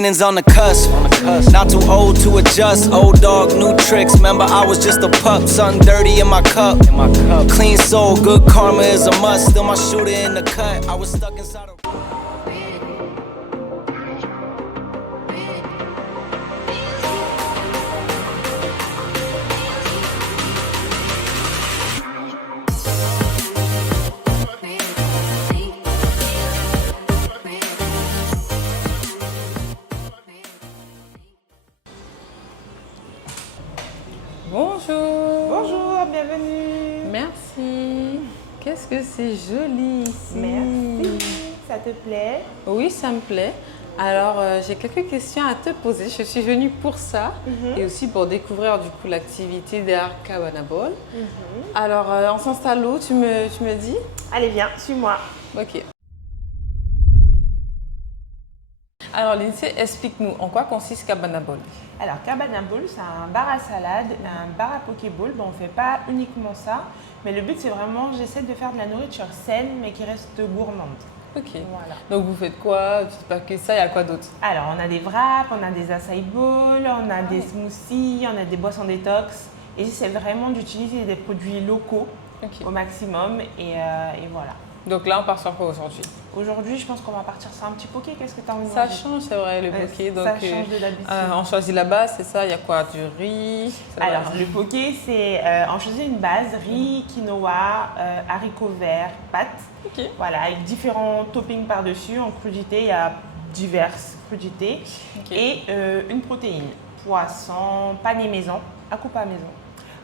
beginnings on the cusp. Not too old to adjust. Old dog, new tricks. Remember, I was just a pup. Something dirty in my cup. Clean soul, good karma is a must. Still my shooter in the cut. I was stuck inside a... Bonjour. Bonjour, bienvenue. Merci. Qu'est-ce que c'est joli ici. Merci. Ça te plaît? Oui, ça me plaît. Alors, j'ai quelques questions à te poser. Je suis venue pour ça et aussi pour découvrir du coup l'activité d'Art Cabana Ball. Alors, on s'installe où, tu me dis? Allez, viens, suis-moi. Ok. Alors, Lindsay, explique-nous en quoi consiste Cabana Ball. Alors, Cabana Ball, c'est un bar à salade, un bar à Pokéball. Bon, on ne fait pas uniquement ça, mais le but, c'est vraiment, j'essaie de faire de la nourriture saine, mais qui reste gourmande. Ok. Voilà. Donc, vous faites quoi? C'est pas que ça, il y a quoi d'autre? Alors, on a des wraps, on a des acai bowls, on a des smoothies, on a des boissons détox. Et j'essaie vraiment d'utiliser des produits locaux au maximum. Et voilà. Donc là, on part sur quoi aujourd'hui? Aujourd'hui, je pense qu'on va partir sur un petit poké. Qu'est-ce que tu as envie de Ça manger? change, c'est vrai, le poké. Donc, ça change de d'habitude. On choisit la base, c'est ça? Il y a quoi? Du riz? Alors, le poké, c'est on choisit une base, riz, quinoa, haricots verts, pâtes. Ok. Voilà, avec différents toppings par-dessus. En crudité, il y a diverses crudités. Ok. Et une protéine, poisson, panier maison, à coupe à maison.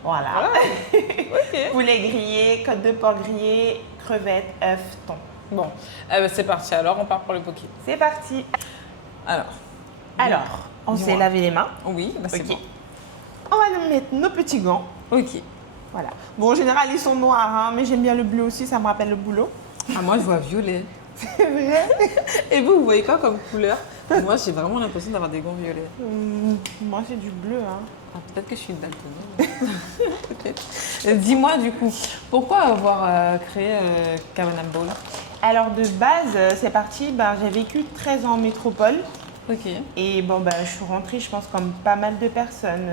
Voilà. Ok. Poulet grillé, côte de porc grillé, crevettes, œufs, thon. Bon, c'est parti. Alors, on part pour le poké. C'est parti. Alors, On dis-moi. s'est lavé les mains. Oui, bah c'est Ok. bon. On va mettre nos petits gants. Ok. Voilà. Bon, en général, ils sont noirs, hein, mais j'aime bien le bleu aussi, ça me rappelle le boulot. Ah, moi, je vois violet. C'est vrai. Et vous voyez quoi comme couleur? Moi, j'ai vraiment l'impression d'avoir des gants violets. Moi, c'est du bleu. Hein. Ah, peut-être que je suis une daltonienne. Ok. Dis-moi, du coup, pourquoi avoir créé Cabana Ball? Alors, de base, c'est parti. J'ai vécu 13 ans en métropole. Ok. Et bon, je suis rentrée, je pense, comme pas mal de personnes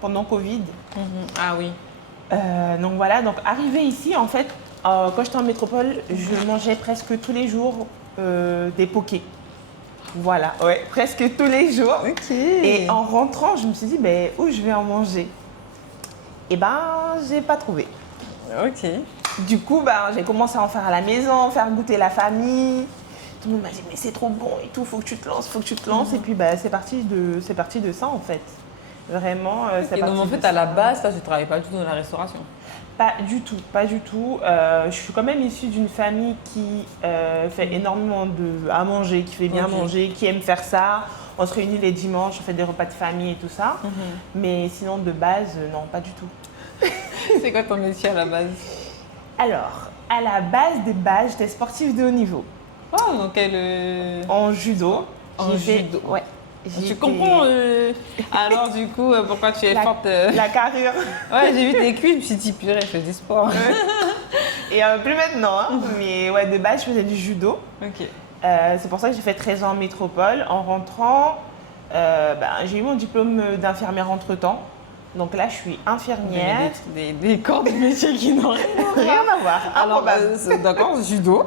pendant Covid. Ah oui. Donc voilà, donc arrivée ici, en fait, quand j'étais en métropole, je mangeais presque tous les jours des pokés. Voilà, ouais, presque tous les jours. Ok. Et en rentrant, je me suis dit, où je vais en manger? Et j'ai pas trouvé. Ok. Du coup, j'ai commencé à en faire à la maison, faire goûter la famille. Tout le monde m'a dit, mais c'est trop bon et tout, faut que tu te lances, faut que tu te lances. Et puis, c'est parti de ça, en fait. Vraiment, c'est Et parti donc, en de fait, ça. à la base, ça, je ne travaille pas du tout dans la restauration. Pas du tout, pas du tout. Je suis quand même issue d'une famille qui fait énormément à manger, qui fait bien manger, qui aime faire ça. On se réunit les dimanches, on fait des repas de famille et tout ça. Mais sinon, de base, non, pas du tout. C'est quoi ton métier à la base? Alors, à la base des bases, j'étais sportive de haut niveau. Oh, donc En judo. En J'ai fait- judo. Ouais. Tu comprends alors du coup pourquoi tu es forte La carrure. Ouais, j'ai vu tes cuisses, je me suis dit purée, elle fait du sport. Et plus maintenant, hein. Mais ouais, de base, je faisais du judo. Ok. C'est pour ça que j'ai fait 13 ans en métropole. En rentrant, j'ai eu mon diplôme d'infirmière entre-temps. Donc là, je suis infirmière. Des corps de métier qui n'ont rien Rien à voir. Alors, Improbable. d'accord, judo.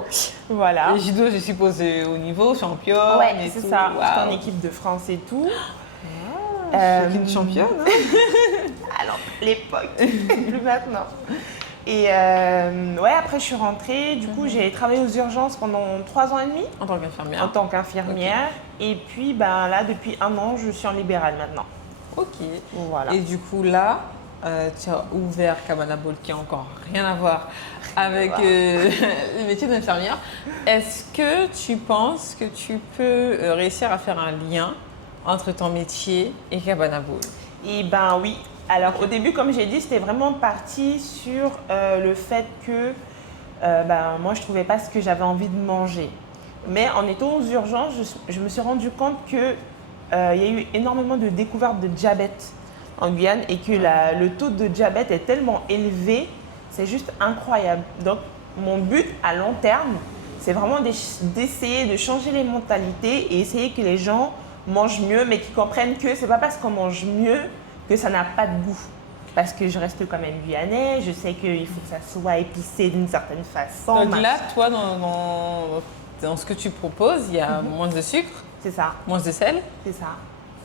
Voilà. Et judo, je suppose au niveau, championne Ouais, et c'est tout. ça. Wow. J'étais en équipe de France et tout. Je suis une championne. Hein. Alors, l'époque, plus maintenant. Et ouais, après, je suis rentrée. Du coup, j'ai travaillé aux urgences pendant 3 ans et demi. En tant qu'infirmière. En tant qu'infirmière. Et puis, là, depuis 1 an, je suis en libéral maintenant. Ok. Voilà. Et du coup, là, tu as ouvert Cabana Ball qui n'a encore rien à voir avec le métier d'infirmière. Est-ce que tu penses que tu peux réussir à faire un lien entre ton métier et Cabana Ball? Et oui. Alors, au début, comme j'ai dit, c'était vraiment parti sur le fait que moi, je ne trouvais pas ce que j'avais envie de manger. Mais en étant aux urgences, je me suis rendu compte que il y a eu énormément de découvertes de diabète en Guyane et que le taux de diabète est tellement élevé, c'est juste incroyable. Donc, mon but à long terme, c'est vraiment d'essayer de changer les mentalités et essayer que les gens mangent mieux, mais qui comprennent que c'est pas parce qu'on mange mieux que ça n'a pas de goût. Parce que je reste quand même guyanais, je sais qu'il faut que ça soit épicé d'une certaine façon. Donc là, toi, dans ce que tu proposes, il y a moins de sucre, C'est ça, moins de sel, c'est ça,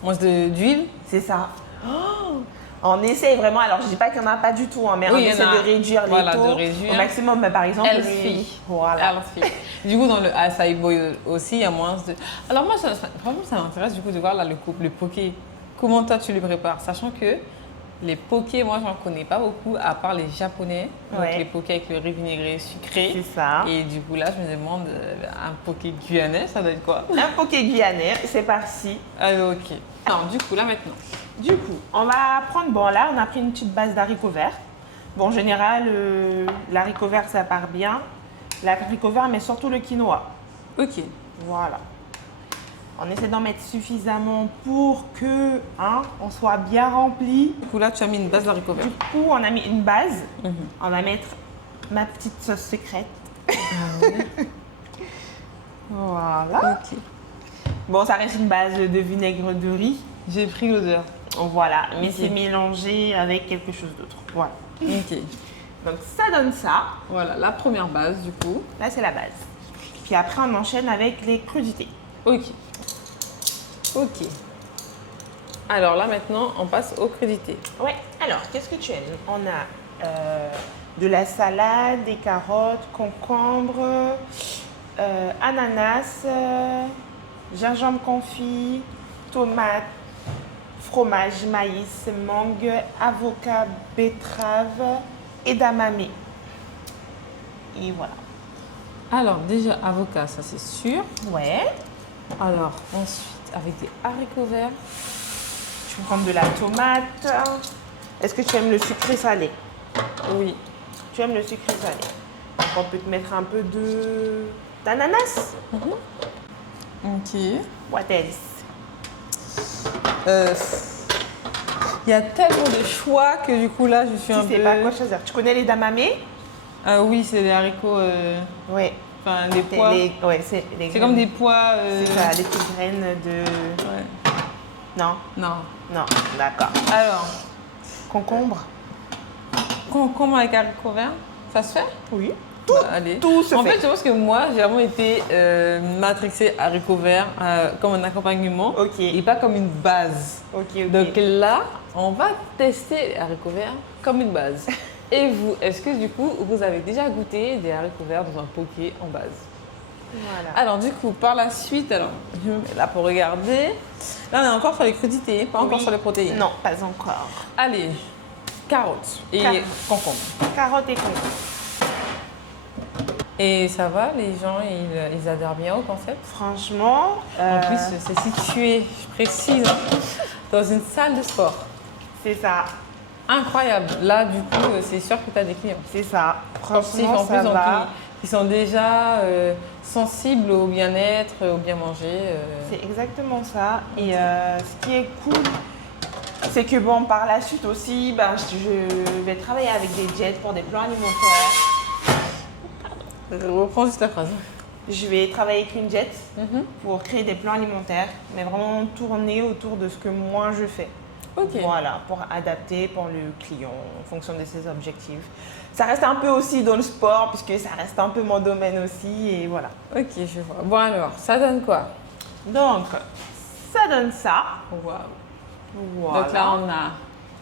moins d'huile. c'est ça. Oh, on essaye vraiment, alors je dis pas qu'il n'y en a pas du tout, hein, mais Oui, on il y en essaie a. de réduire les Voilà, taux de réduire. au maximum. Mais par exemple, Healthy. voilà. Healthy. Du coup, dans le acai bowl aussi, il y a moins de... Alors moi, vraiment, ça m'intéresse du coup de voir là, le poké. Comment toi, tu le prépares? Sachant que les pokés, moi, j'en connais pas beaucoup, à part les japonais. Donc Ouais. les pokés avec le riz vinaigré sucré. C'est ça. Et du coup, là, je me demande, un poké guyanais, ça doit être quoi? Un poké guyanais, c'est parti. Alors, ok. Non, du coup, là, maintenant. Du coup, on va prendre, bon là, on a pris une petite base d'haricots verts. Bon, en général, l'haricot vert, ça part bien. L'haricot vert, mais surtout le quinoa. Ok. Voilà. On essaie d'en mettre suffisamment pour que on soit bien rempli. Du coup, là, tu as mis une base d'haricots verts. Du coup, on a mis une base. On va mettre ma petite sauce secrète. Voilà. Ok. Bon, ça reste une base de vinaigre de riz. J'ai pris l'odeur. Voilà, mais Ok. c'est mélangé avec quelque chose d'autre. Voilà. Ok. Donc ça donne ça. Voilà, la première base, du coup. Là, c'est la base. Puis après, on enchaîne avec les crudités. Ok. Ok. Alors là, maintenant, on passe aux crudités. Ouais. Alors, qu'est-ce que tu aimes? On a de la salade, des carottes, concombres, ananas, gingembre confit, tomates, fromage, maïs, mangue, avocat, betterave, edamame. Et voilà. Alors, déjà, avocat, ça c'est sûr. Ouais. Alors, ensuite, avec des haricots verts. Tu peux prendre de la tomate. Est-ce que tu aimes le sucré salé? Oui. Tu aimes le sucré salé? Donc, on peut te mettre un peu d'ananas. Ok. What else? Il y a tellement de choix que du coup, là, je suis Tu un peu... sais pas quoi choisir. Tu connais les edamame? Oui, c'est des haricots... Oui. Enfin, des pois. Ouais, c'est les C'est graines. comme des pois... C'est ça, les petites graines de... Ouais. Non, Non. non, d'accord. Alors, Concombre? concombre avec haricots verts, ça se fait? Oui. Allez. tout se en fait. fait, je pense que moi, j'ai vraiment été matrixée haricots verts comme un accompagnement Ok. et pas comme une base. Ok, ok. Donc là, on va tester les haricots verts comme une base. Et vous, est-ce que du coup, vous avez déjà goûté des haricots verts dans un poké en base? Voilà. Alors du coup, par la suite, alors, je me mets là pour regarder. Là, on est encore sur les crudités, pas encore Oui. sur les protéines. Non, pas encore. Allez, carottes et Carottes. concombres. Carottes et concombres. Et ça va, les gens, ils adhèrent bien au concept? Franchement, En plus, c'est situé, je précise, dans une salle de sport. c'est ça. Incroyable. Là, du coup, c'est sûr que tu as des clients. C'est ça. Sportifs, Franchement, en plus, ça donc, va. qui sont déjà sensibles au bien-être, au bien manger. C'est exactement ça. Et ce qui est cool, c'est que bon, par la suite aussi, ben, je vais travailler avec des jets pour des plans alimentaires. Je reprends juste la phrase. Je vais travailler avec une jet Mhm. pour créer des plans alimentaires, mais vraiment tourner autour de ce que moi je fais. Ok. Voilà, pour adapter pour le client en fonction de ses objectifs. Ça reste un peu aussi dans le sport, puisque ça reste un peu mon domaine aussi, et voilà. Ok, je vois. Bon alors, ça donne quoi? Donc, ça donne ça. Wow. Voilà. Donc là, on a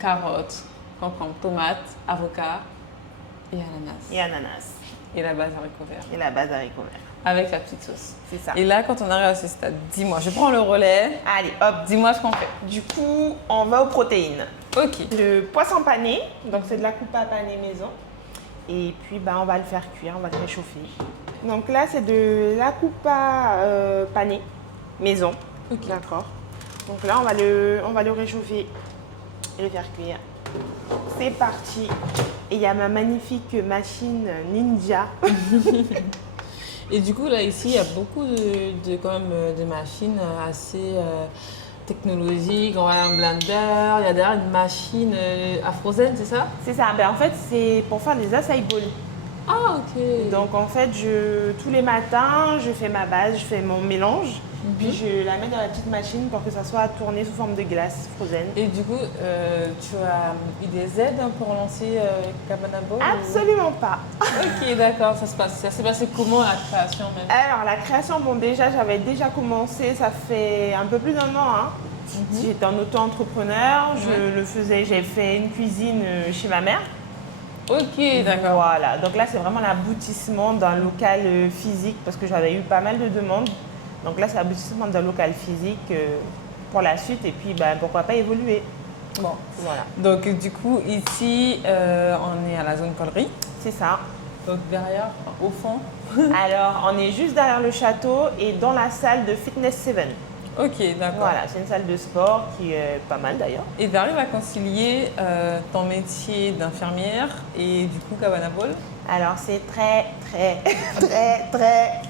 carottes, concombre, tomates, avocat et ananas. Et ananas. Et la base haricots verts. Et la base haricots verts. Avec la petite sauce. C'est ça. Et là, quand on arrive à ce stade, dis-moi, je prends le relais. Allez, hop. Dis-moi ce qu'on fait. Du coup, on va aux protéines. Ok. Le poisson pané, donc c'est de la coupe à pané maison. Et puis, ben, on va le faire cuire, on va le réchauffer. Donc là, c'est de la coupe à pané maison. Ok. D'accord. Donc là, on va le réchauffer et le faire cuire. C'est parti. Et il y a ma magnifique machine Ninja. Et du coup, là, ici, il y a beaucoup quand même, de machines assez technologiques. On a un blender, il y a derrière une machine à frozen, c'est ça? C'est ça. Ben, en fait, c'est pour faire des acai bowls. Ah, ok. Donc en fait, tous les matins, je fais ma base, je fais mon mélange, puis je la mets dans la petite machine pour que ça soit tourné sous forme de glace frozen. Et du coup, tu as eu des aides pour lancer Cabana Ball Absolument pas. Ok, d'accord, ça s'est passé comment la création même? Alors la création, bon déjà, j'avais déjà commencé, ça fait un peu plus d'un an. Hein. J'étais en auto-entrepreneur, j'ai fait une cuisine chez ma mère. Ok, d'accord. Voilà, donc là c'est vraiment l'aboutissement d'un local physique parce que j'avais eu pas mal de demandes. Donc là c'est l'aboutissement d'un local physique pour la suite et puis pourquoi pas évoluer. Bon, voilà. Donc du coup, ici, on est à la zone Collery. C'est ça. Donc derrière, au fond. Alors on est juste derrière le château et dans la salle de Fitness 7. Ok, d'accord. Voilà, c'est une salle de sport qui est pas mal d'ailleurs. Et tu arrives à concilier ton métier d'infirmière et du coup Cabana Ball? Alors c'est très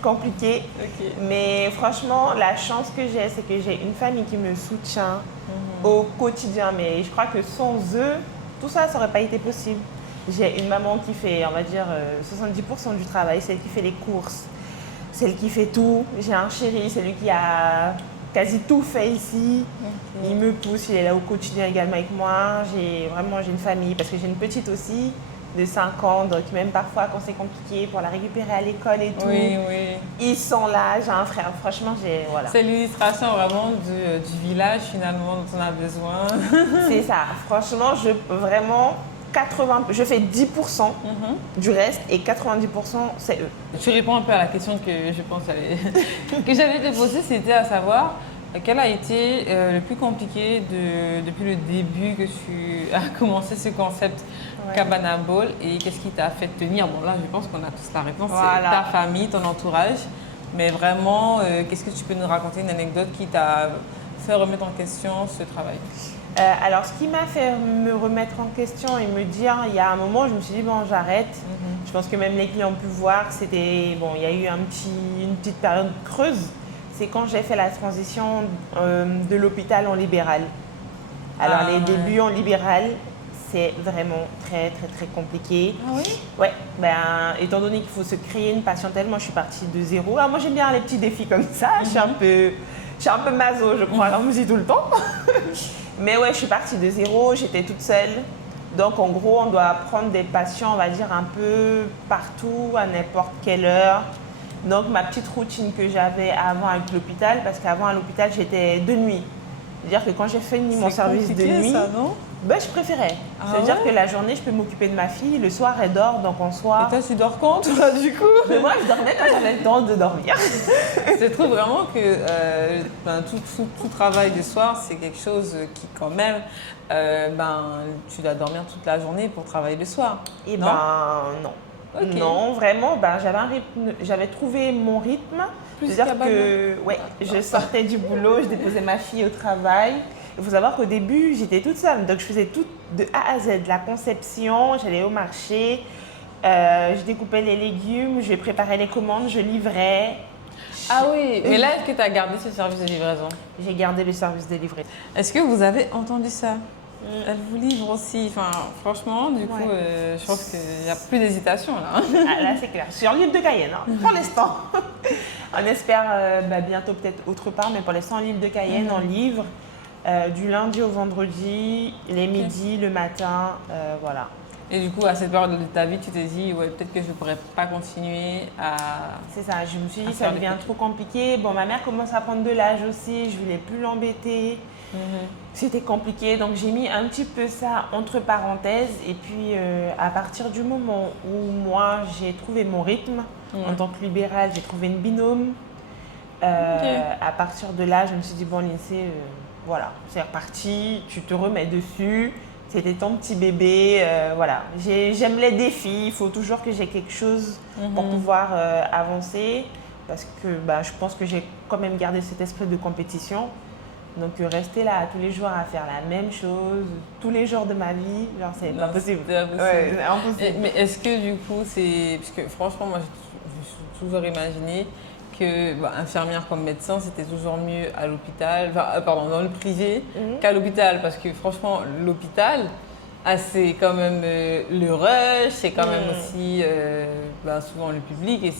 compliqué. Ok. Mais franchement, la chance que j'ai, c'est que j'ai une famille qui me soutient au quotidien. Mais je crois que sans eux, tout ça, ça n'aurait pas été possible. J'ai une maman qui fait, on va dire, 70% du travail, celle qui fait les courses, celle qui fait tout. J'ai un chéri, c'est lui qui a quasi tout fait ici. Okay. Il me pousse, il est là au quotidien également avec moi. J'ai une famille parce que j'ai une petite aussi de 5 ans, donc même parfois quand c'est compliqué pour la récupérer à l'école et tout, ils sont là. J'ai un frère, franchement, voilà. C'est l'illustration vraiment du village finalement dont on a besoin. C'est ça, franchement, je fais 10% du reste et 90% c'est eux. Tu réponds un peu à la question que je pense que j'allais te poser, c'était à savoir quel a été le plus compliqué depuis le début que tu as commencé ce concept Cabana Ball et qu'est-ce qui t'a fait tenir? Bon là je pense qu'on a tous la réponse, c'est ta famille, ton entourage, mais vraiment qu'est-ce que tu peux nous raconter, une anecdote qui t'a fait remettre en question ce travail? Alors, ce qui m'a fait me remettre en question et me dire, il y a un moment, je me suis dit, bon, j'arrête. Je pense que même les clients ont pu voir que c'était, bon, il y a eu une petite période creuse. C'est quand j'ai fait la transition de l'hôpital en libéral. Alors, les débuts en libéral, c'est vraiment très compliqué. Ah oui? Ouais, étant donné qu'il faut se créer une patientèle, moi, je suis partie de zéro. Alors, moi, j'aime bien les petits défis comme ça. Je suis un peu maso, je crois, comme je dis tout le temps. Mais ouais, je suis partie de zéro, j'étais toute seule. Donc en gros, on doit prendre des patients, on va dire, un peu partout, à n'importe quelle heure. Donc ma petite routine que j'avais avant avec l'hôpital, parce qu'avant à l'hôpital, j'étais de nuit. C'est-à-dire que quand j'ai fini mon service de nuit, ça, non? Je préférais. C'est-à-dire que la journée, je peux m'occuper de ma fille, le soir, elle dort, donc en soi… Et toi, tu dors quand, toi, du coup? Mais moi, je dormais quand j'avais le temps de dormir. Je trouve vraiment que tout travail du soir, c'est quelque chose qui, quand même, tu dois dormir toute la journée pour travailler le soir. Eh non. Okay. Non, vraiment, j'avais trouvé mon rythme. C'est-à-dire que je sortais du boulot, je déposais ma fille au travail. Il faut savoir qu'au début, j'étais toute seule. Donc, je faisais tout de A à Z, la conception, j'allais au marché, je découpais les légumes, je préparais les commandes, je livrais. Ah oui, mais là, est-ce que tu as gardé ce service de livraison? J'ai gardé le service de livraison. Est-ce que vous avez entendu ça? Elle vous livre aussi. Enfin, franchement, du coup, je pense qu'il n'y a plus d'hésitation là. Ah, là, c'est clair. Sur l'île de Cayenne, pour l'instant. On espère bientôt peut-être autre part, mais pour l'instant, l'île de Cayenne, on livre du lundi au vendredi, les midis, le matin, voilà. Et du coup, à cette période de ta vie, tu t'es dit, peut-être que je ne pourrais pas continuer à… C'est ça, je me suis dit, ça devient trop compliqué. Bon, ma mère commence à prendre de l'âge aussi, je ne voulais plus l'embêter. C'était compliqué, donc j'ai mis un petit peu ça entre parenthèses. Et puis, à partir du moment où moi, j'ai trouvé mon rythme, en tant que libérale, j'ai trouvé une binôme. À partir de là, je me suis dit, bon, Lindsay, voilà, c'est reparti, tu te remets dessus. C'était ton petit bébé, voilà. J'aime les défis, il faut toujours que j'ai quelque chose pour pouvoir avancer. Parce que je pense que j'ai quand même gardé cet esprit de compétition. Donc rester là tous les jours à faire la même chose, tous les jours de ma vie, genre c'est pas possible. C'est impossible. Ouais, c'est impossible. Mais est-ce que du coup, c'est… Parce que franchement, moi j'ai toujours imaginé que infirmière comme médecin, c'était toujours mieux à l'hôpital, dans le privé qu'à l'hôpital. Parce que franchement, l'hôpital, c'est quand même le rush, c'est quand même aussi souvent le public et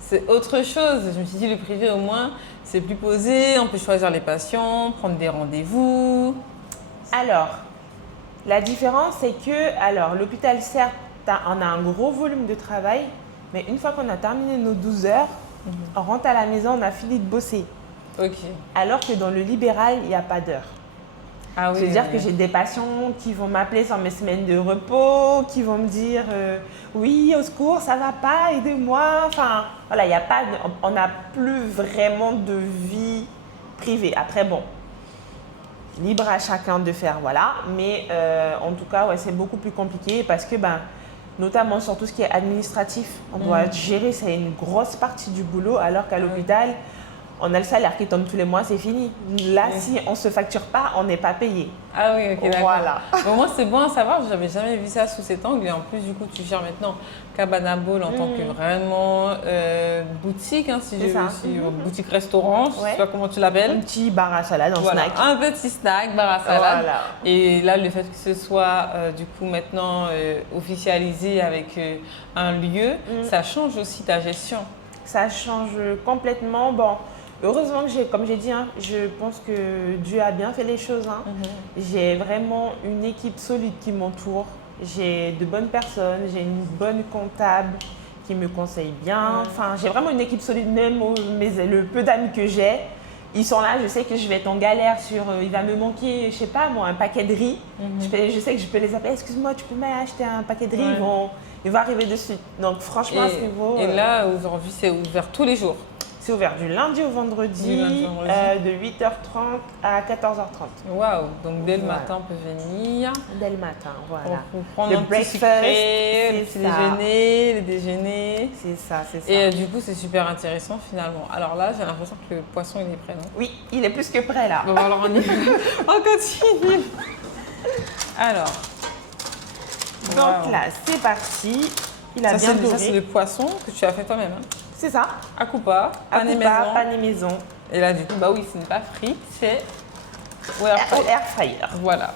c'est autre chose. Je me suis dit, le privé au moins, c'est plus posé, on peut choisir les patients, prendre des rendez-vous. Alors, la différence, c'est que l'hôpital, certes, on a un gros volume de travail, mais une fois qu'on a terminé nos 12 heures, on rentre à la maison, on a fini de bosser. Ok. Alors que dans le libéral, il n'y a pas d'heure. Ah oui. C'est-à-dire que j'ai des patients qui vont m'appeler sur mes semaines de repos, qui vont me dire oui, au secours, ça va pas, aidez-moi. Enfin, voilà, il y a pas, on n'a plus vraiment de vie privée. Après, bon, libre à chacun de faire, voilà. Mais en tout cas, ouais, c'est beaucoup plus compliqué parce que, notamment sur tout ce qui est administratif, on doit gérer, c'est une grosse partie du boulot, alors qu'à l'hôpital, on a le salaire qui tombe tous les mois, c'est fini. Là, si on ne se facture pas, on n'est pas payé. Ah oui, ok, d'accord. Voilà. Bon, moi, c'est bon à savoir, je n'avais jamais vu ça sous cet angle. Et en plus, du coup, tu gères maintenant Cabana Ball en tant que vraiment boutique, boutique restaurant, je ne sais pas comment tu l'appelles. Un petit bar à salade, snack. Un petit snack, bar à salade. Voilà. Et là, le fait que ce soit du coup maintenant officialisé avec un lieu, ça change aussi ta gestion. Ça change complètement. Bon, heureusement que comme j'ai dit, je pense que Dieu a bien fait les choses. J'ai vraiment une équipe solide qui m'entoure. J'ai de bonnes personnes, j'ai une bonne comptable qui me conseille bien. Enfin, j'ai vraiment une équipe solide, même le peu d'amis que j'ai. Ils sont là, je sais que je vais être en galère il va me manquer, je sais pas moi, un paquet de riz. Je sais que je peux les appeler, excuse-moi, tu peux m'acheter un paquet de riz, ils vont arriver de suite. Donc franchement, à ce niveau… Et là, aujourd'hui, c'est ouvert tous les jours? C'est ouvert du lundi au vendredi, de 8h30 à 14h30. Waouh, donc dès le matin, on peut venir. Dès le matin, voilà. On peut prendre le un breakfast, petit sucré, le déjeuner. C'est ça. Et du coup, c'est super intéressant finalement. Alors là, j'ai l'impression que le poisson, il est prêt, non? Oui, il est plus que prêt là. Bon, alors on y va. On continue. Alors. Donc là, c'est parti. Il a bien doré. Ça, c'est le poisson que tu as fait toi-même. C'est ça. Akupa, pané maison. Et là, du coup, oui, ce n'est pas frites, c'est air fryer. Voilà.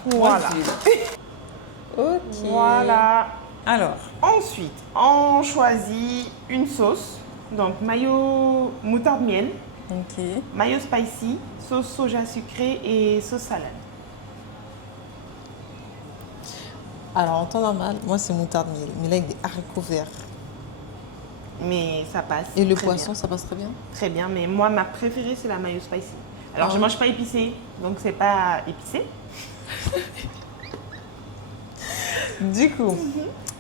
Ok. Voilà. Alors. Ensuite, on choisit une sauce. Donc, mayo moutarde miel. Ok. Mayo spicy, sauce soja sucré et sauce salade. Alors, en temps normal, moi, c'est moutarde miel. Mais là, avec des haricots verts. Mais ça passe. Et le poisson, bien. Ça passe très bien? Très bien, mais moi, ma préférée, c'est la mayo spicy. Alors, je ne mange pas épicé, donc c'est pas épicé. Du coup,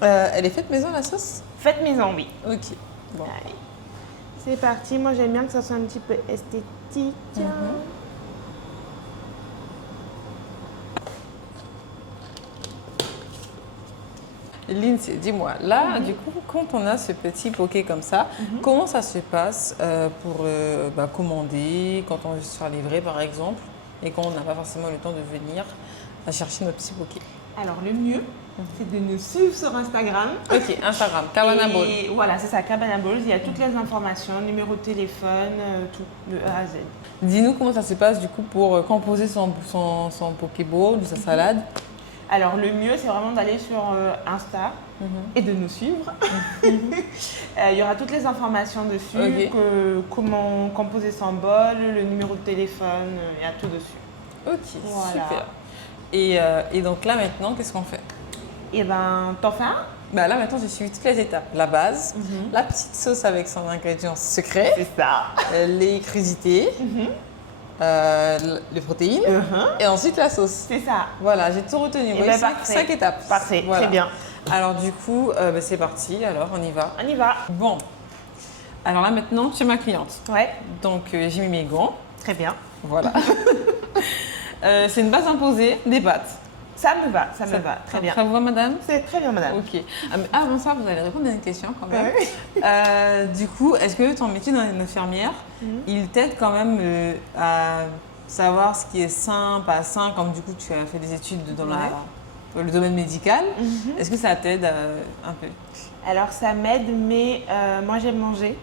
elle est faite maison, la sauce? Faite maison, oui. Ok. Bon. Allez. C'est parti. Moi, j'aime bien que ça soit un petit peu esthétique. Lindsay, dis-moi, là, du coup, quand on a ce petit poké comme ça, comment ça se passe pour commander, quand on veut se faire livrer, par exemple, et quand on n'a pas forcément le temps de venir à chercher notre petit poké? Alors, le mieux, c'est de nous suivre sur Instagram. Ok, Instagram, Cabana Ball. Voilà, c'est ça, Cabana Ball. Il y a toutes les informations, numéro de téléphone, tout, de A à Z. Dis-nous comment ça se passe, du coup, pour composer son Pokéball ou sa salade. Alors, le mieux, c'est vraiment d'aller sur Insta et de nous suivre. Il y aura toutes les informations dessus, comment composer son bol, le numéro de téléphone, il y a tout dessus. Ok, voilà. Super. Et donc là, maintenant, qu'est-ce qu'on fait? Eh ben, t'en fais un? Là, maintenant, j'ai suivi toutes les étapes. La base, la petite sauce avec son ingrédient secret, c'est ça. Les crudités, les protéines, et ensuite la sauce. C'est ça. Voilà, j'ai tout retenu. Et oui, 5 étapes. Parfait, voilà. Très bien. Alors du coup, c'est parti, alors on y va. On y va. Bon, alors là maintenant, tu es ma cliente. Ouais. Donc j'ai mis mes gants. Très bien. Voilà. C'est une base imposée, des pâtes. Ça me va, ça me va. Très bien. Ça vous va, madame? C'est très bien, madame. Ok. Avant ça, vous allez répondre à une question quand même. Du coup, est-ce que ton métier d'infirmière, il t'aide quand même à savoir ce qui est sain, pas sain, comme du coup tu as fait des études dans le domaine médical. Est-ce que ça t'aide un peu? Alors ça m'aide, mais moi j'aime manger.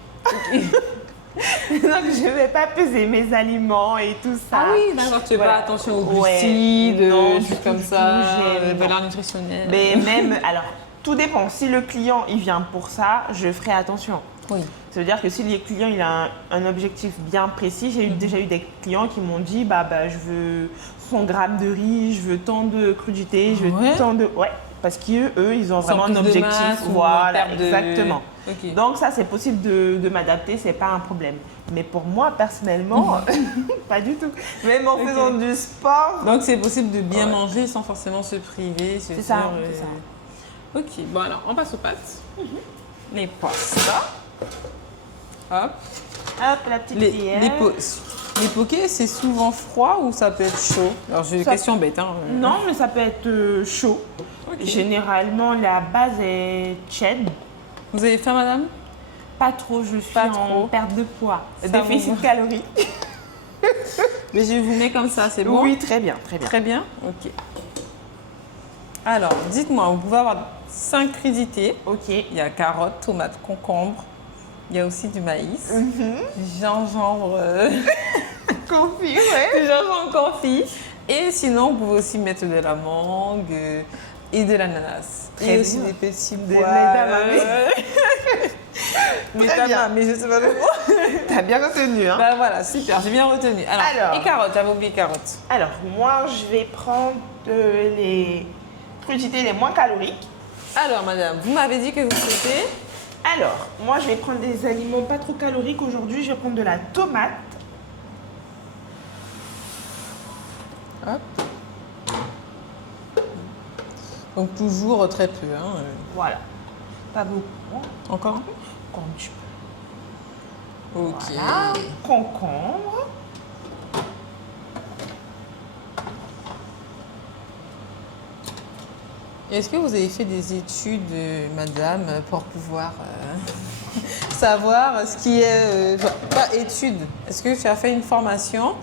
Donc, je ne vais pas peser mes aliments et tout ça. Ah oui, d'accord, tu fais Voilà. pas attention aux Ouais, glucides, non, juste du tout, comme du ça, tout, non. valeurs nutritionnelles. Mais même, alors, tout dépend. Si le client, il vient pour ça, je ferai attention. Oui. Ça veut dire que si le client il a un objectif bien précis, j'ai déjà eu des clients qui m'ont dit je veux 100 grammes de riz, je veux tant de crudité, je veux Ouais. tant de. Ouais, parce qu'eux, ils ont Sans vraiment un prise de objectif. masse ou Voilà, perte de- exactement. Ok. Donc, ça, c'est possible de m'adapter, c'est pas un problème. Mais pour moi, personnellement, pas du tout. Même en Ok. faisant du sport. Donc c'est possible de bien Ouais. manger sans forcément se priver. C'est ça, c'est ça. Ok, bon alors on passe aux pâtes. Les pastas. Hop. Hop, la petite cuillère. Les pokés, c'est souvent froid ou ça peut être chaud? Alors j'ai une Ça- question bête. Hein. Non, mais ça peut être chaud. Ok. Généralement, la base est tiède. Vous avez faim, madame? Pas trop, je suis Pas en trop. perte de poids. Ça Déficit vous- calorique. Mais je vous mets comme ça, c'est bon? Oui, très bien, très bien. Très bien, ok. Alors, dites-moi, vous pouvez avoir 5 crudités. Ok. Il y a carottes, tomates, concombres. Il y a aussi du maïs, du gingembre, Confit, ouais. du gingembre confit. Et sinon, vous pouvez aussi mettre de la mangue et de l'ananas. Très Et aussi bien. des petits Des pois. edamame. Mais Très bien. mais je sais pas le mot. T'as bien retenu, hein. Bah voilà, super, j'ai bien retenu. Alors. Et carottes, j'avais oublié carottes. Alors, moi, je vais prendre les crudités les moins caloriques. Alors, madame, vous m'avez dit que vous souhaitez. Alors, moi, je vais prendre des aliments pas trop caloriques aujourd'hui. Je vais prendre de la tomate. Hop. Donc toujours très peu. Hein. Voilà. Pas beaucoup. Hein. Encore Comme tu peux. Ok. Voilà. Concombre. Est-ce que vous avez fait des études, madame, pour pouvoir savoir ce qui est... pas études. Est-ce que tu as fait une formation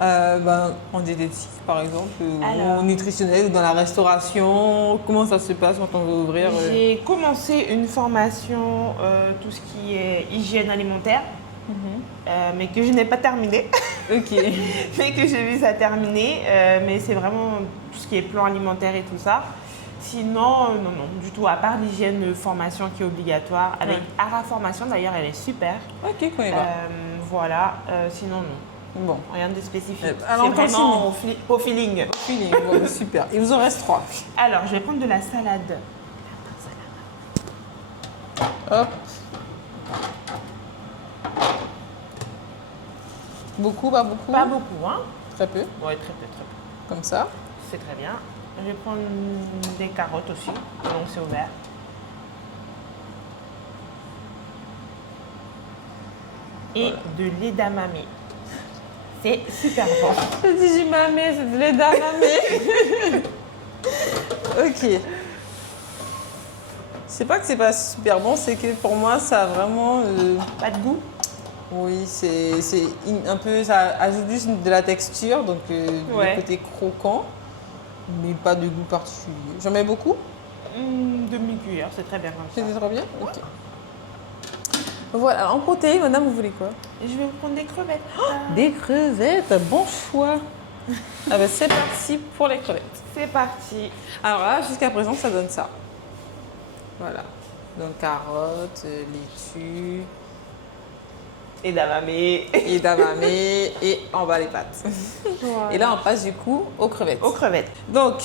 en diététique, par exemple, ou Alors. en nutritionnelle, ou dans la restauration? Comment ça se passe quand on veut ouvrir J'ai commencé une formation, tout ce qui est hygiène alimentaire, mais que je n'ai pas terminée, Ok. mais que je vise à terminer. Mais c'est vraiment tout ce qui est plan alimentaire et tout ça. Sinon, non, du tout, à part l'hygiène formation qui est obligatoire. Avec Ouais. Ara Formation, d'ailleurs, elle est super. Ok, qu'on y va. Voilà, sinon, non. Bon. Rien de spécifique. Alors, C'est vraiment au feeling. Fini. Bon, super. Il vous en reste 3. Alors, je vais prendre de la salade. Hop. Beaucoup, pas beaucoup? Pas beaucoup, hein? Très peu, Ouais, très peu, très peu. comme ça. C'est très bien. Je vais prendre des carottes aussi, donc c'est ouvert. Et de l'edamame. C'est super bon. Je dis j'ai mamé, c'est de lait d'amamé. Ok. C'est pas que c'est pas super bon, c'est que pour moi ça a vraiment... Pas de goût? oui, un peu... Ça ajoute juste de la texture, donc Ouais. le côté croquant, mais pas de goût particulier. J'en mets beaucoup? Demi-cuillère, c'est très bien comme C'est ça. trop bien? Ok. Voilà, en protéines, madame, vous voulez quoi? Et je vais vous prendre des crevettes. Des crevettes, bon choix. Ah ben c'est parti pour les crevettes. C'est parti. Alors là, jusqu'à présent, ça donne ça. Voilà. Donc carottes, laitue, Edamame. edamame et en bas les pâtes. Et là, on passe du coup aux crevettes. Aux crevettes. Donc,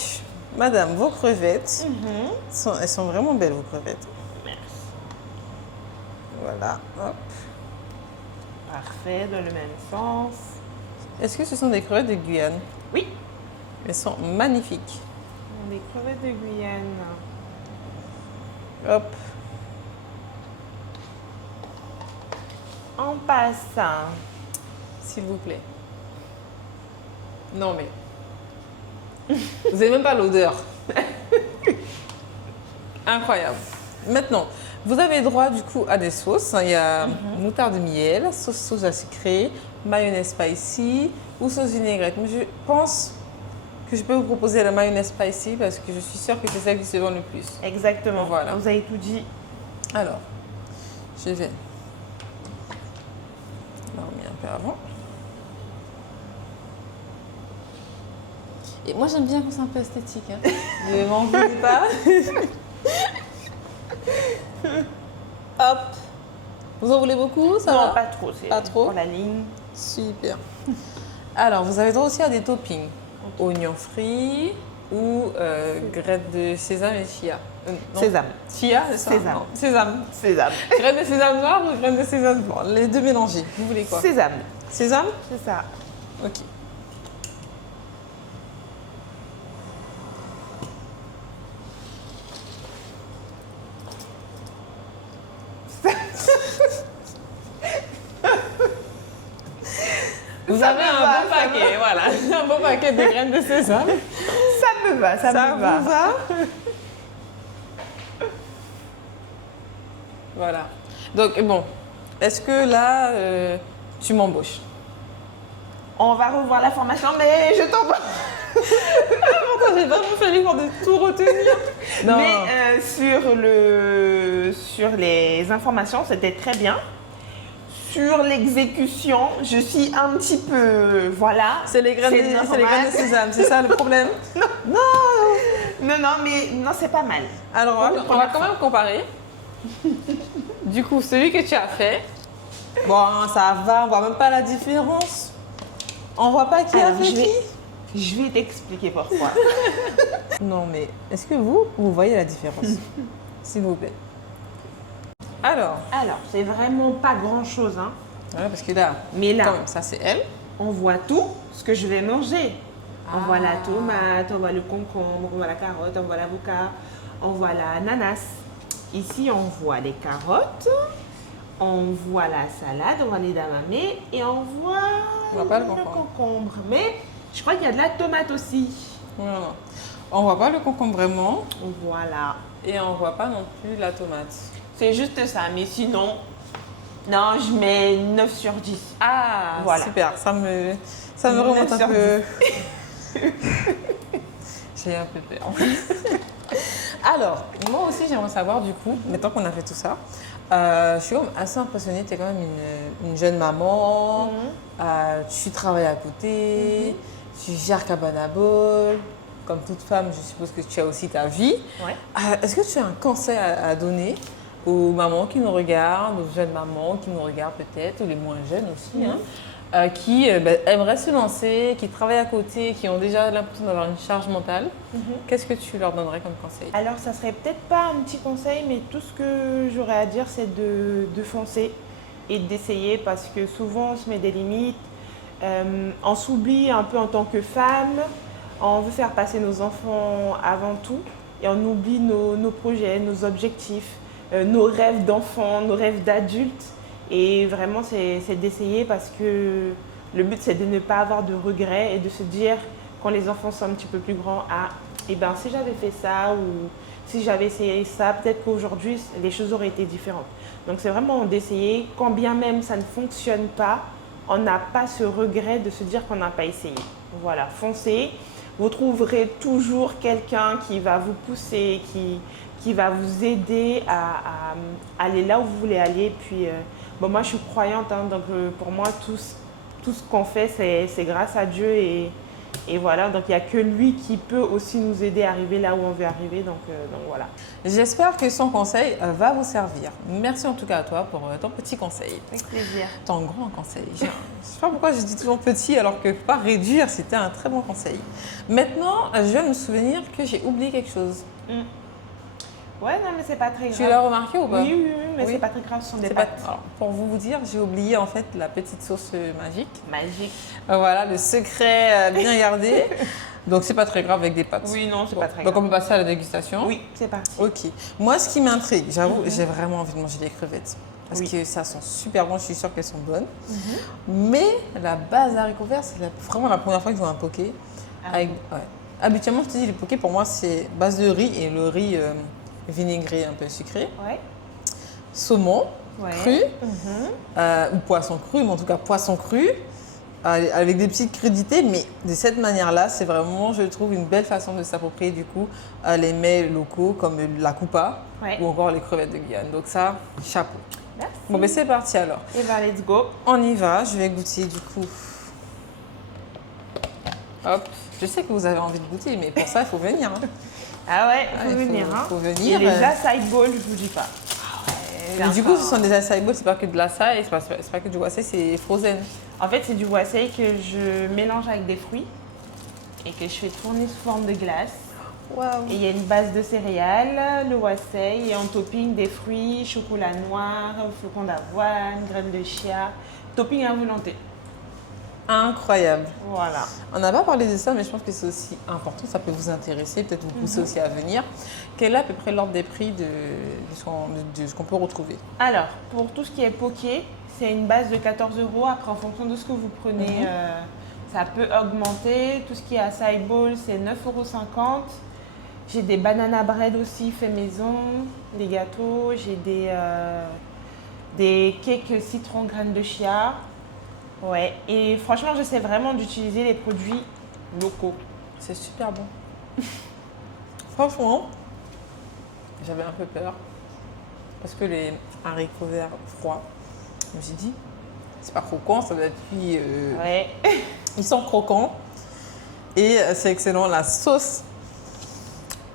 madame, vos crevettes, Mhm. elles sont vraiment belles, vos crevettes. Merci. Voilà. Hop. Parfait, dans le même sens. Est-ce que ce sont des crevettes de Guyane? Oui. Elles sont magnifiques. Des crevettes de Guyane. Hop. On passe. S'il vous plaît. Non mais. Vous n'avez même pas l'odeur. Incroyable. Maintenant, vous avez droit du coup à des sauces. Il y a moutarde de miel, sauce soja sucrée, mayonnaise spicy ou sauce vinaigrette. Mais je pense que je peux vous proposer la mayonnaise spicy parce que je suis sûre que c'est celle qui se vend le plus. Exactement. Voilà. Vous avez tout dit. Alors, je vais un peu avant. Et moi, j'aime bien quand c'est un peu esthétique. Hein. Ne m'en voulez pas. Hop. Vous en voulez beaucoup, ça Non, va? pas trop. C'est Pas trop. pour la ligne. Super. Alors, vous avez droit aussi à des toppings. Oignons frits ou graines de sésame et chia. Non. Sésame. Chia, c'est ça? Sésame. Non, sésame. Sésame. Graines de sésame noir ou graines de sésame blanc? Les deux mélangés. Vous voulez quoi? Sésame. Sésame? C'est ça. Ok. Vous avez un beau paquet, voilà, un beau paquet de graines de sésame. Ça me va, ça me va. vous va? Voilà. Donc bon, est-ce que là, tu m'embauches? On va revoir la formation, mais je t'en prie. Pourtant, j'ai vraiment fait l'effort de tout retenir. Non. Mais sur les informations, c'était très bien. Sur l'exécution, je suis un petit peu... Voilà. C'est les graines de sésame, c'est ça le problème? Non, mais non, c'est pas mal. Alors, on va quand même comparer. Du coup, celui que tu as fait, bon, ça va, on voit même pas la différence. On voit pas qui a Alors, fait qui. Je vais t'expliquer pourquoi. Non, mais est-ce que vous voyez la différence? S'il vous plaît. Alors, C'est vraiment pas grand-chose, hein. voilà, parce que là, Mais là, quand même, ça c'est elle. on voit tout ce que je vais manger. On Ah. voit la tomate, on voit le concombre, on voit la carotte, on voit l'avocat, on voit l'ananas. Ici, on voit les carottes, on voit la salade, on voit les edamame et on voit voit pas le le concombre. concombre. Mais je crois qu'il y a de la tomate aussi. Non. On voit pas le concombre vraiment Voilà. et on voit pas non plus la tomate. C'est juste ça, mais sinon, non, je mets 9 sur 10. Ah, Voilà. super, ça me remonte un sur peu. J'ai un peu peur. Alors, moi aussi, j'aimerais savoir du coup, maintenant qu'on a fait tout ça, je suis quand même assez impressionnée. Tu es quand même une jeune maman, tu travailles à côté, tu gères Cabana Ball. Comme toute femme, je suppose que tu as aussi ta vie. Ouais. Est-ce que tu as un conseil à donner aux mamans qui nous regardent, aux jeunes mamans qui nous regardent peut-être, ou les moins jeunes aussi, qui aimeraient se lancer, qui travaillent à côté, qui ont déjà l'impression d'avoir une charge mentale? Qu'est-ce que tu leur donnerais comme conseil? Alors, ça serait peut-être pas un petit conseil, mais tout ce que j'aurais à dire, c'est de foncer et d'essayer parce que souvent, on se met des limites. On s'oublie un peu en tant que femme. On veut faire passer nos enfants avant tout et on oublie nos projets, nos objectifs, nos rêves d'enfants, nos rêves d'adultes. Et vraiment, c'est d'essayer parce que le but, c'est de ne pas avoir de regrets et de se dire, quand les enfants sont un petit peu plus grands, si j'avais fait ça ou si j'avais essayé ça, peut-être qu'aujourd'hui, les choses auraient été différentes. Donc, c'est vraiment d'essayer, quand bien même ça ne fonctionne pas, on n'a pas ce regret de se dire qu'on n'a pas essayé. Voilà, foncez. Vous trouverez toujours quelqu'un qui va vous pousser, qui va vous aider à aller là où vous voulez aller. Puis, moi, je suis croyante, hein, donc pour moi, tout ce qu'on fait, c'est grâce à Dieu. Et voilà, donc il n'y a que lui qui peut aussi nous aider à arriver là où on veut arriver. Donc voilà. J'espère que son conseil va vous servir. Merci en tout cas à toi pour ton petit conseil. Avec plaisir. Ton grand conseil. Je ne sais pas pourquoi je dis toujours petit alors que pas réduire, c'était un très bon conseil. Maintenant, je viens de me souvenir que j'ai oublié quelque chose. Ouais, non, mais c'est pas très grave. Tu l'as remarqué ou pas? Oui, mais Oui. c'est pas très grave, ce sont des C'est pas- pâtes alors, pour vous dire, j'ai oublié en fait la petite sauce magique. magiques. Voilà, le secret bien gardé. Donc c'est pas très grave avec des pâtes. Oui, non, c'est pas très Donc grave. on peut passer à la dégustation. Oui, c'est parti. Ok. Moi, ce qui m'intrigue, j'avoue, j'ai vraiment envie de manger des crevettes. Parce Oui. que ça sent super bon, je suis sûre qu'elles sont bonnes. Mais la base haricots verts, c'est vraiment la première fois que je vois un poké. Ouais. Habituellement, je te dis, le poké, pour moi, c'est base de riz et le riz vinaigré, un peu sucré. Ouais. Saumon Ouais. cru, ou poisson cru, mais en tout cas poisson cru, avec des petites crudités. Mais de cette manière-là, c'est vraiment, je trouve, une belle façon de s'approprier du coup les mets locaux comme la coupa Ouais. ou encore les crevettes de Guyane. Donc ça, chapeau. Merci. Bon, ben c'est parti alors. Et ben, let's go. On y va, je vais goûter du coup. Hop, je sais que vous avez envie de goûter, mais pour ça, il faut venir. Hein. Ah ouais, il Ah, faut venir. Hein. faut venir. Et les acai bowls, je vous dis pas. Mais du coup, ce sont des acai bowls, c'est pas que de l'acai, c'est pas que du wasai, c'est frozen. En fait, c'est du wasai que je mélange avec des fruits et que je fais tourner sous forme de glace. Waouh. Et il y a une base de céréales, le wasai, et en topping des fruits, chocolat noir, flocons d'avoine, graines de chia, topping à volonté. Incroyable. Voilà. On n'a pas parlé de ça, mais je pense que c'est aussi important, ça peut vous intéresser, peut-être vous pousser aussi à venir. Quel est à peu près l'ordre des prix de ce qu'on peut retrouver? Alors, pour tout ce qui est poké, c'est une base de 14 €. Après, en fonction de ce que vous prenez, ça peut augmenter. Tout ce qui est acai bowl, c'est 9,50 €. J'ai des banana bread aussi fait maison, des gâteaux. J'ai des cakes citron graines de chia. Ouais, et franchement, j'essaie vraiment d'utiliser les produits locaux. C'est super bon. Franchement, j'avais un peu peur parce que les haricots verts froids, je me suis dit, c'est pas croquant, ça doit être cuit. Ouais. Ils sont croquants et c'est excellent. La sauce,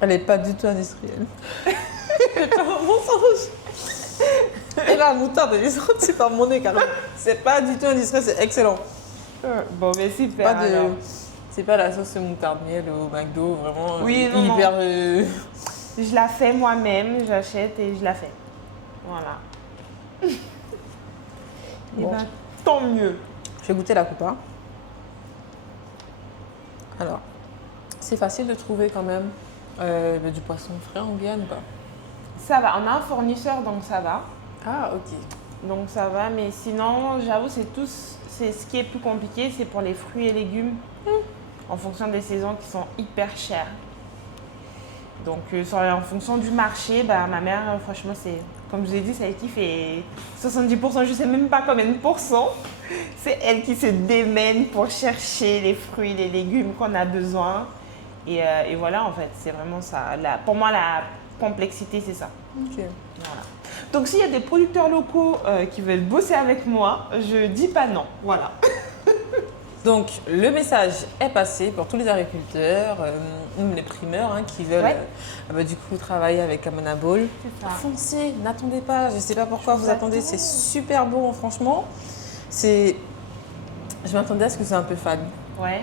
elle n'est pas du tout industrielle. Elle est pas vraiment rouge. Et la moutarde, elle est sortie par mon nez carrément. C'est pas du tout industriel, c'est excellent. Bon, mais super. Alors. C'est pas la sauce moutarde miel au McDo, vraiment Oui, non, hyper. Je la fais moi-même, j'achète et je la fais. Voilà. Et Bon. ben, tant mieux. Je vais goûter la coupa. Alors, c'est facile de trouver quand même du poisson frais en Guyane, quoi. Ça va, on a un fournisseur donc ça va. Ah, ok. Donc ça va, mais sinon, j'avoue, c'est ce qui est plus compliqué, c'est pour les fruits et légumes, en fonction des saisons qui sont hyper chers. Donc en fonction du marché, bah, ma mère, franchement, c'est, comme je vous ai dit, c'est elle qui fait 70%, je sais même pas combien de pourcents. C'est elle qui se démène pour chercher les fruits, les légumes qu'on a besoin. Et voilà, en fait, c'est vraiment ça. Pour moi, la complexité, c'est ça. Ok. Voilà. Donc s'il y a des producteurs locaux qui veulent bosser avec moi, je dis pas non. Voilà. Donc, le message est passé pour tous les agriculteurs, même les primeurs qui veulent du coup travailler avec Amana Bowl. C'est ça. Foncez, n'attendez pas, je ne sais pas pourquoi vous attendez, c'est super bon, franchement. Je m'attendais à ce que c'est un peu fan. Ouais.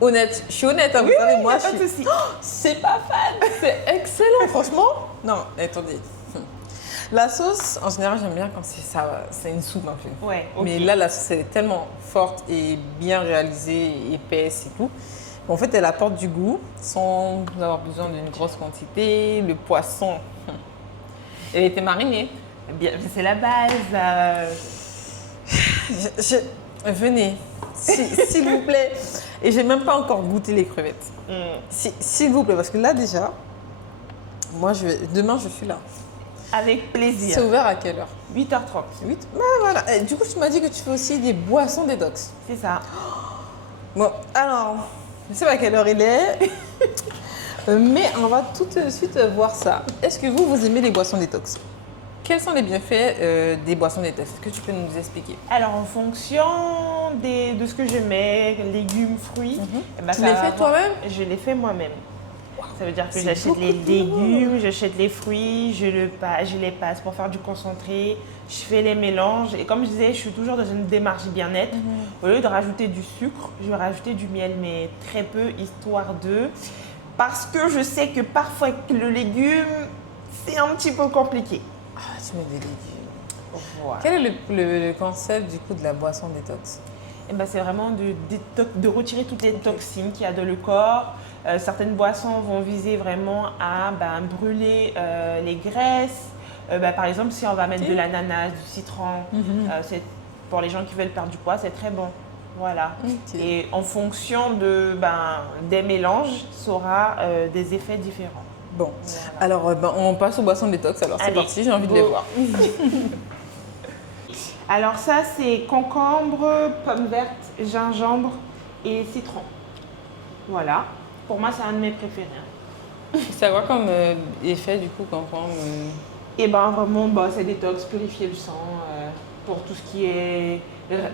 Honnête, je suis honnête, vous savez, moi je suis. Pas de souci. Oh, c'est pas fan, c'est excellent, franchement. Non, attendez. La sauce, en général, j'aime bien quand c'est une soupe un peu. Ouais, ok. Mais là, la sauce, elle est tellement forte et bien réalisée, épaisse et tout. En fait, elle apporte du goût sans avoir besoin d'une grosse quantité. Le poisson, elle était marinée. Bien, c'est la base. Venez, s'il vous plaît. Et j'ai même pas encore goûté les crevettes. S'il vous plaît, parce que là déjà, demain je suis là. Avec plaisir. C'est ouvert à quelle heure? 8h30. 8. Bah voilà. Et du coup, tu m'as dit que tu fais aussi des boissons détox. C'est ça. Bon, alors, je sais pas à quelle heure il est, mais on va tout de suite voir ça. Est-ce que vous aimez les boissons détox? Quels sont les bienfaits des boissons détox? Est-ce que tu peux nous expliquer? Alors, en fonction de ce que je mets, légumes, fruits, Tu les fais toi-même? Je les fais moi-même. Ça veut dire que C'est j'achète beaucoup les de légumes, j'achète les fruits, je les passe pour faire du concentré, je fais les mélanges. Et comme je disais, je suis toujours dans une démarche bien-être. Au lieu de rajouter du sucre, je vais rajouter du miel, mais très peu, histoire de... Parce que je sais que parfois, avec le légume, c'est un petit peu compliqué. Ah, tu mets des légumes. Voilà. Quel est le concept du coup de la boisson détox? Eh ben, c'est vraiment de retirer toutes les toxines qu'il y a dans le corps. Certaines boissons vont viser vraiment à brûler les graisses. Par exemple, si on va mettre de l'ananas, du citron, c'est pour les gens qui veulent perdre du poids, c'est très bon. Voilà. Ok. Et en fonction des mélanges, ça aura des effets différents. Bon, Voilà. alors on passe aux boissons détox. Alors c'est Allez, parti, j'ai envie de les go. voir. Alors ça, c'est concombre, pommes vertes, gingembre et citron. Voilà. Pour moi, c'est un de mes préférés. C'est quoi comme effet du coup concombre? Et vraiment, c'est détox, purifier le sang. pour tout ce qui est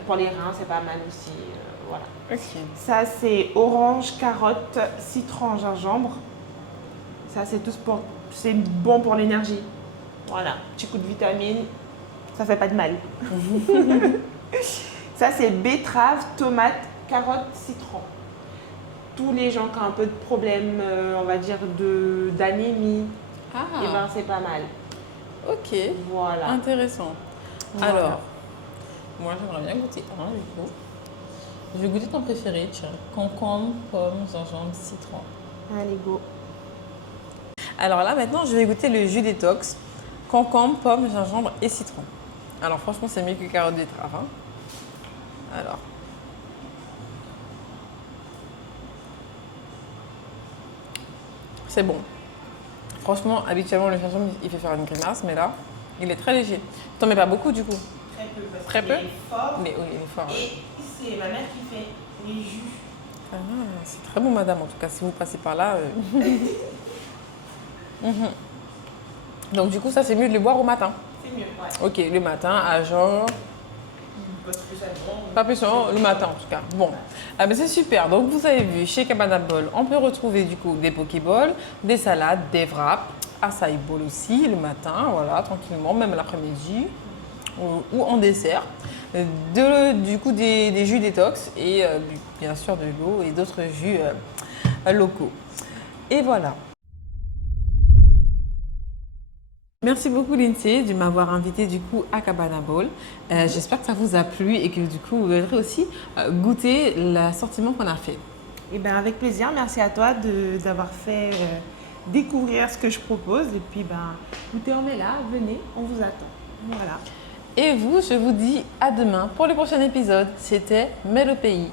pour les reins, c'est pas mal aussi. Voilà. Ok. Ça, c'est orange, carotte, citron, gingembre. Ça, c'est bon pour l'énergie. Voilà, petit coup de vitamine, ça fait pas de mal. Ça, c'est betterave, tomate, carotte, citron. Tous les gens qui ont un peu de problème, on va dire, d'anémie, eh ben, c'est pas mal. Ok. Voilà. Intéressant. Voilà. Alors, moi j'aimerais bien goûter un du coup. Je vais goûter ton préféré, tiens. Concombre, pomme, gingembre, citron. Allez, go. Alors là maintenant je vais goûter le jus détox. Concombre, pomme, gingembre et citron. Alors franchement c'est mieux que carotte betterave. Hein. Alors. C'est bon. Franchement, habituellement le gingembre il fait faire une grimace, mais là, il est très léger. T'en mets pas beaucoup du coup? Très peu. Parce Très qu'il peu? est fort. Mais oui, il est fort. Et c'est ma mère qui fait les jus. Ah, c'est très bon madame, en tout cas si vous passez par là. Mhm. Donc du coup ça c'est mieux de le boire au matin. C'est mieux, ouais. Ok, le matin à genre... Pas spécialement. Pas plus le matin en tout cas. Bon, ah, mais c'est super. Donc vous avez vu, chez Cabana Ball, on peut retrouver du coup des pokéballs, des salades, des wraps, açaï bowl aussi le matin, voilà, tranquillement, même l'après-midi ou en dessert. Du coup des jus détox et bien sûr de l'eau et d'autres jus locaux. Et voilà. Merci beaucoup Lindsay de m'avoir invité du coup à Cabana Ball. J'espère que ça vous a plu et que du coup vous voudrez aussi goûter l'assortiment qu'on a fait. Eh bien, avec plaisir. Merci à toi d'avoir fait découvrir ce que je propose. Et puis, écoutez, on est là. Venez, on vous attend. Voilà. Et vous, je vous dis à demain pour le prochain épisode. C'était Mets le pays.